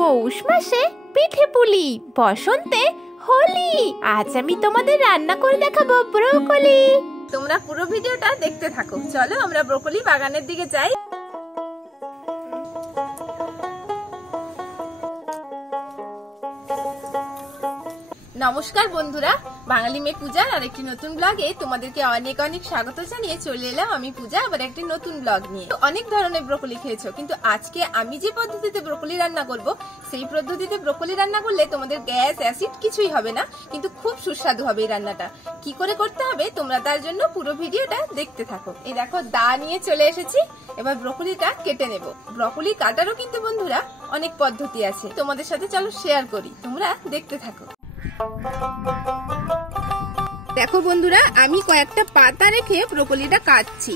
পৌষ মাসে পিঠে পুলি, বসন্তে হোলি। আজ আমি তোমাদের রান্না করে দেখাবো ব্রোকলি। তোমরা পুরো ভিডিওটা দেখতে থাকো। চলো আমরা ব্রোকলি বাগানের দিকে যাই। নমস্কার বন্ধুরা, বাঙালি মেয়ে পূজার আরেকটি নতুন ব্লগে তোমাদেরকে অনেক অনেক স্বাগত জানিয়ে চলে এলাম আমি পূজা আবার একটি নতুন ব্লগ নিয়ে। অনেক ধরনের ব্রোকলি খেয়েছো, কিন্তু আজকে আমি যে পদ্ধতিতে ব্রোকলি রান্না করব সেই পদ্ধতিতে ব্রোকলি রান্না করলে তোমাদের গ্যাস অ্যাসিড কিছুই হবে না, কিন্তু খুব সুস্বাদু হবে এই রান্নাটা। কি করে করতে হবে তোমরা তার জন্য পুরো ভিডিওটা দেখতে থাকো। এই দেখো দা নিয়ে চলে এসেছি, এবার ব্রোকলিটা কেটে নেব। ব্রোকলি কাটারও কিন্তু বন্ধুরা অনেক পদ্ধতি আছে, তোমাদের সাথে চলো শেয়ার করি, তোমরা দেখতে থাকো। দেখো বন্ধুরা, আমি কয়েকটা পাতা রেখে ব্রোকলিটা কাটছি।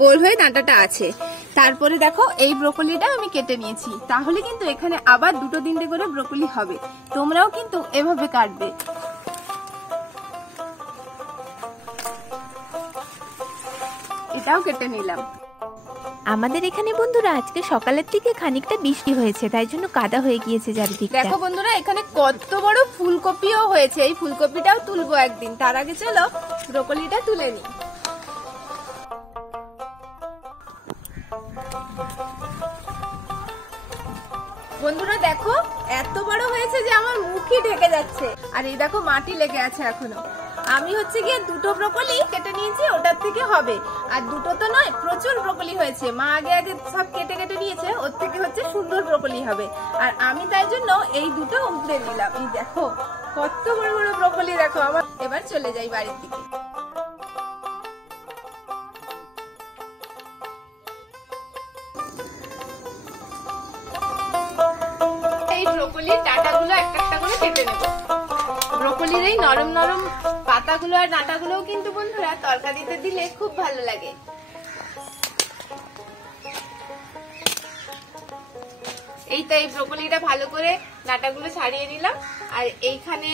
গোল হয়ে ডাঁটাটা আছে। তারপরে দেখো এই ব্রোকলিটা আমি কেটে নিয়েছি, তাহলে কিন্তু এখানে আবার দুটো তিনটে করে ব্রোকলি হবে। তোমরাও কিন্তু এভাবে কাটবে। এটাও কেটে নিলাম। আমাদের এখানে বন্ধুরা আজকে সকালের দিকে খানিকটা বৃষ্টি হয়েছে, তাই জন্য কাদা হয়ে গিয়েছে চারিদিকে। দেখো বন্ধুরা, এখানে কত বড় ফুলকপিও হয়েছে। এই ফুলকপিটাও তুলবো একদিন, তার আগে চলো ব্রোকলিটা তুলে নিই। বন্ধুরা দেখো, এত বড় হয়েছে যে আমার মুখই ঢেকে যাচ্ছে। আর এই দেখো মাটি লেগে আছে এখনো। আমি হচ্ছে গিয়ে দুটো ব্রোকলি কেটে নিয়েছি, ওটার থেকে হবে। আর দুটো তো নয়, প্রচুর ব্রোকলি হয়েছে। মা আগে আগে সব কেটে কেটে নিয়েছে, ওর থেকে হচ্ছে সুন্দর ব্রোকলি হবে। আর আমি তাই জন্য এই দুটো উগড়ে নিলাম। এই দেখো কত বড় বড় ব্রোকলি, দেখো আমার। এবার চলে যাই বাড়ির দিকে। এই ব্রোকলির ডাঁটাগুলো একটা একটা করে কেটে নেব। ব্রোকলির এই নরম নরম পাতাগুলো আর ডাঁটাগুলোও কিন্তু বন্ধুরা তরকারিতে দিলে খুব ভালো লাগে। এই তো এই ব্রোকলিটা ভালো করে ডাঁটাগুলো ছাড়িয়ে নিলাম। আর এইখানে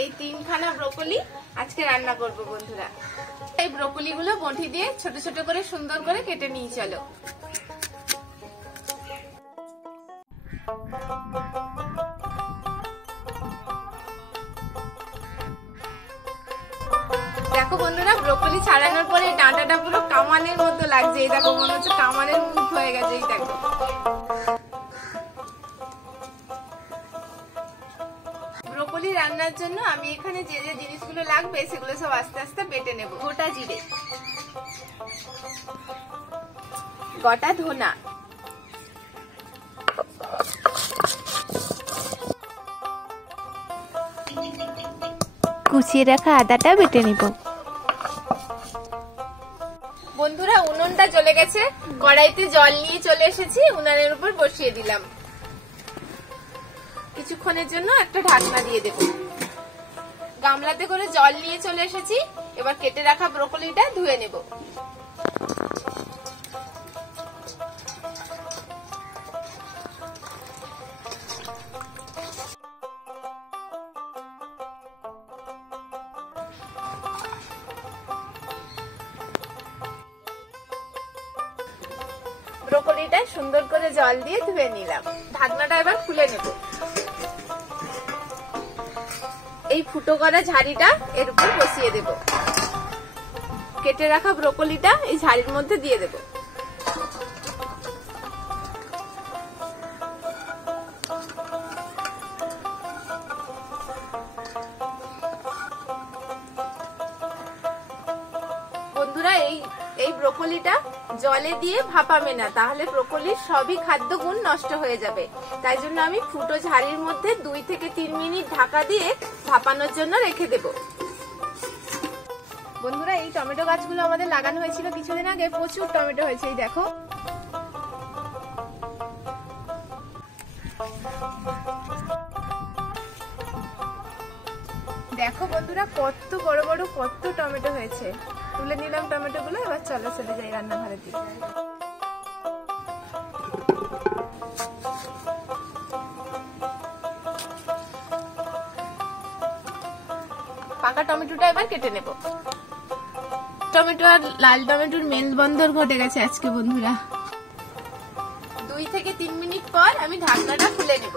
এই তিনখানা ব্রোকলি আজকে রান্না করব বন্ধুরা। এই ব্রোকলিগুলো বঁটি দিয়ে ছোট ছোট করে সুন্দর করে কেটে নিয়ে চলো। দেখো বন্ধুরা, ব্রোকলি ছাড়ানোর পরে ডাঁটাটা পুরো কামানের মতো লাগছে। এই দেখো মনে হচ্ছে কামানের মুখ হয়ে গেছে। এই দেখো ব্রোকলি রান্নার জন্য আমি এখানে যে যে জিনিসগুলো লাগবে সেগুলো সব আস্তে আস্তে বেটে নেব। গোটা জিরে, গোটা ধনা, কুচিয়ে রাখা আদাটা বেটে নেব। বন্ধুরা উনুনটা জ্বলে গেছে, কড়াইতে জল নিয়ে চলে এসেছি, উনানের উপর বসিয়ে দিলাম। কিছুক্ষণের জন্য একটা ঢাকনা দিয়ে দেব। গামলাতে করে জল নিয়ে চলে এসেছি, এবার কেটে রাখা ব্রোকলিটা ধুয়ে নেব। ব্রোকলিটা সুন্দর করে জল দিয়ে ধুয়ে নিলাম। ঢাকনাটা এবার খুলে নেব। এই ফুটো করা ঝাড়িটা এর উপর বসিয়ে দেব। কেটে রাখা ব্রোকলিটা এই ঝাড়ির মধ্যে দিয়ে দেব। বন্ধুরা এই ব্রোকলিটা জলে দিয়ে ভাপাবে না, তাহলে ব্রোকলির সবই খাদ্যগুণ নষ্ট হয়ে যাবে। তাই জন্য আমি ফুটো ঝাড়ির মধ্যে 2 থেকে 3 মিনিট ঢাকা দিয়ে ভাপানোর জন্য রেখে দেব। বন্ধুরা এই টমেটো গাছগুলো আমাদের লাগানো হয়েছিল কিছুদিন আগে, প্রচুর টমেটো হয়েছে। এই দেখো দেখো বন্ধুরা কত বড় বড় কত টমেটো হয়েছে। তুলে নিলাম টমেটো গুলো। এবার চলো চলে যাই রান্নাঘরের দিকে। পাকা টমেটোটা এবার কেটে নেব। টমেটো আর লাল টমেটোর মেলবন্ধন ঘটে গেছে আজকে বন্ধুরা। 2 থেকে 3 মিনিট পর আমি ঢাকনাটা খুলে নেব।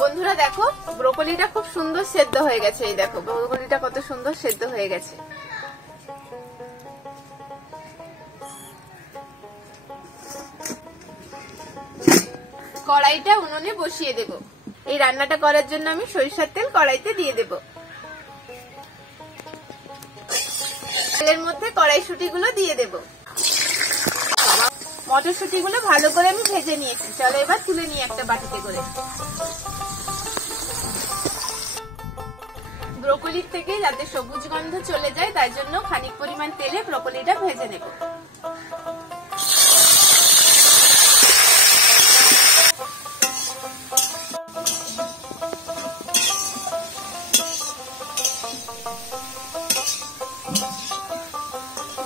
বন্ধুরা দেখো ব্রোকলিটা খুব সুন্দর সেদ্ধ হয়ে গেছে। এই দেখো ব্রোকলিটা কত সুন্দর সেদ্ধ হয়ে গেছে। কড়াইটা উনুনে বসিয়ে দেব। এই রান্নাটা করার জন্য আমি সরিষার তেল কড়াইতে দিয়ে দেব। তেলের মধ্যে কড়াইশুঁটিগুলো দিয়ে দেব। মটরশুঁটিগুলো ভালো করে আমি ভেজে নিয়েছি। চলো এবার তুলে নিই একটা বাটিতে করে। ব্রোকলির থেকে যাতে সবুজ গন্ধ চলে যায় তার জন্য খানিক পরিমাণ তেলে ব্রোকলিটা ভেজে নেব।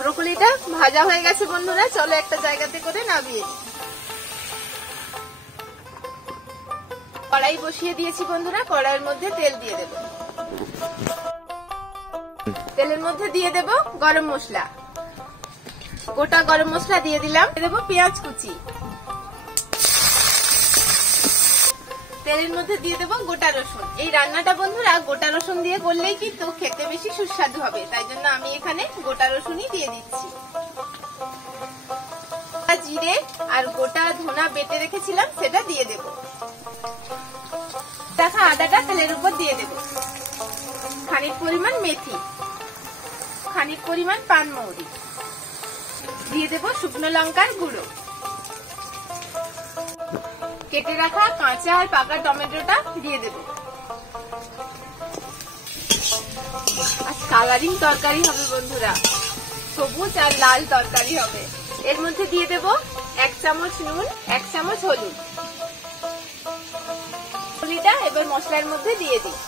ব্রোকলিটা ভাজা হয়ে গেছে বন্ধুরা, চলো একটা জায়গাতে করে নামিয়ে নিই। কড়াই বসিয়ে দিয়েছি বন্ধুরা, কড়াইয়ের মধ্যে তেল দিয়ে দেব। তেলের মধ্যে দিয়ে দেব গরম মশলা, গোটা গরম মশলা দিয়ে দিলাম। দেব পেঁয়াজ কুচি, তেলের মধ্যে দিয়ে দেব গোটা রসুন। এই রান্নাটা বন্ধুরা গোটা রসুন দিয়ে করলেই কিন্তু খেতে বেশি সুস্বাদু হবে, তাই জন্য আমি এখানে গোটা রসুনই দিয়ে দিচ্ছি। জিরে আর গোটা ধনা বেটে রেখেছিলাম সেটা দিয়ে দেব। দেখা আদাটা তেলের উপর দিয়ে দেব। খানিক পরিমাণ মেথি, খানিক পরিমাণ পানমৌরি দিয়ে দেব। শুকনো লঙ্কার গুঁড়ো, কেটে রাখা কাঁচা আর পাকা টমেটোটা দিয়ে দেব। আজ কালারিং তরকারি হবে বন্ধুরা, সবুজ আর লাল তরকারি হবে। এর মধ্যে দিয়ে দেব 1 চামচ নুন, 1 চামচ হলুদ। হলুদটা এবার মশলার মধ্যে দিয়ে দিই।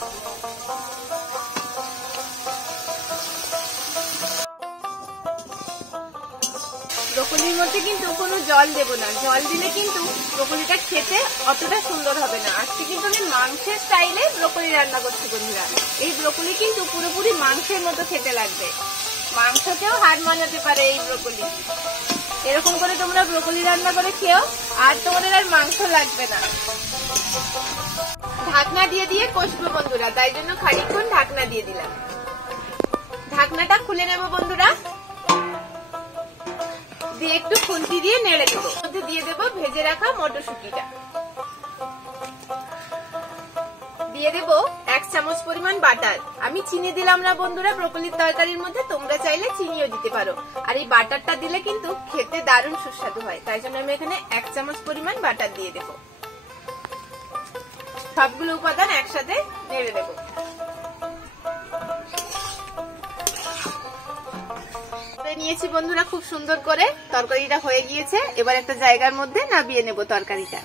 ব্রোকলির মধ্যে কিন্তু কোনো জল দেব না, জল দিলে কিন্তু ব্রোকলিটা খেতে অতটা সুন্দর হবে না। আজকে কিন্তু আমি মাংসের স্টাইলে ব্রোকলি রান্না করছি বন্ধুরা। এই ব্রোকলি কিন্তু পুরোপুরি মাংসের মতো খেতে লাগবে, মাংসকেও হার মানাতে পারে এই ব্রোকলি। এরকম করে তোমরা ব্রোকলি রান্না করে খেও, আর তোমাদের আর মাংস লাগবে না। ঢাকনা দিয়ে দিয়ে কষবো বন্ধুরা, তাই জন্য খানিকক্ষণ ঢাকনা দিয়ে দিলাম। ঢাকনাটা খুলে নেব বন্ধুরা, দিয়ে একটু খুন্তি দিয়ে নেড়ে দেবো। মধ্যে দিয়ে দেবো ভেজে রাখা মটরশুঁটিটা, দিয়ে দেবো 1 চামচ পরিমাণ বাটার। আমি চিনি দিলাম না বন্ধুরা ব্রোকলির তরকারির মধ্যে, তোমরা চাইলে চিনিও দিতে পারো। আর এই বাটারটা দিলে কিন্তু খেতে দারুণ সুস্বাদু হয়, তাই জন্য আমি এখানে 1 চামচ পরিমাণ বাটার দিয়ে দেবো। সবগুলো উপাদান একসাথে নেড়ে দেবো। নিয়েছি বন্ধুরা খুব সুন্দর করে, তরকারিটা হয়ে গিয়েছে। এবার একটা জায়গার মধ্যে নামিয়ে নেব তরকারিটা।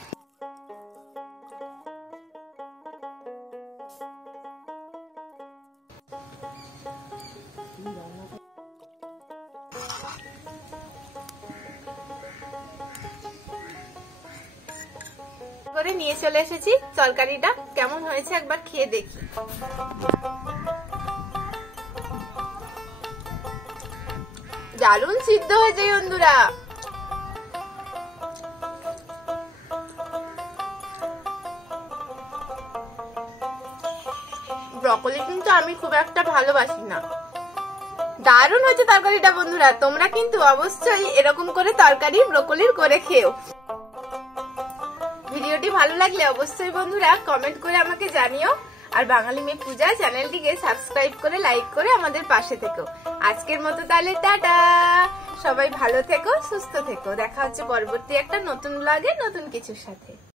করে নিয়ে চলে এসেছি। তরকারিটা কেমন হয়েছে একবার খেয়ে দেখি। দারুণ সিদ্ধ হয়েছে বন্ধুরা। ব্রকলি কিন্তু আমি খুব একটা ভালোবাসি না। দারুণ হয়েছে তরকারিটা বন্ধুরা, তোমরা কিন্তু অবশ্যই এরকম করে তরকারি ব্রকলির করে খেও। ভিডিওটি ভালো লাগলে অবশ্যই বন্ধুরা কমেন্ট করে আমাকে জানিও, আর বাঙালি মেয়ে পূজা চ্যানেলটিকে সাবস্ক্রাইব করে লাইক করে আমাদের পাশে থেকো। আজকের মতো তাহলে টাটা, সবাই ভালো থেকো, সুস্থ থেকো। দেখা হচ্ছে পরবর্তী একটা নতুন ব্লগে নতুন কিছুর সাথে।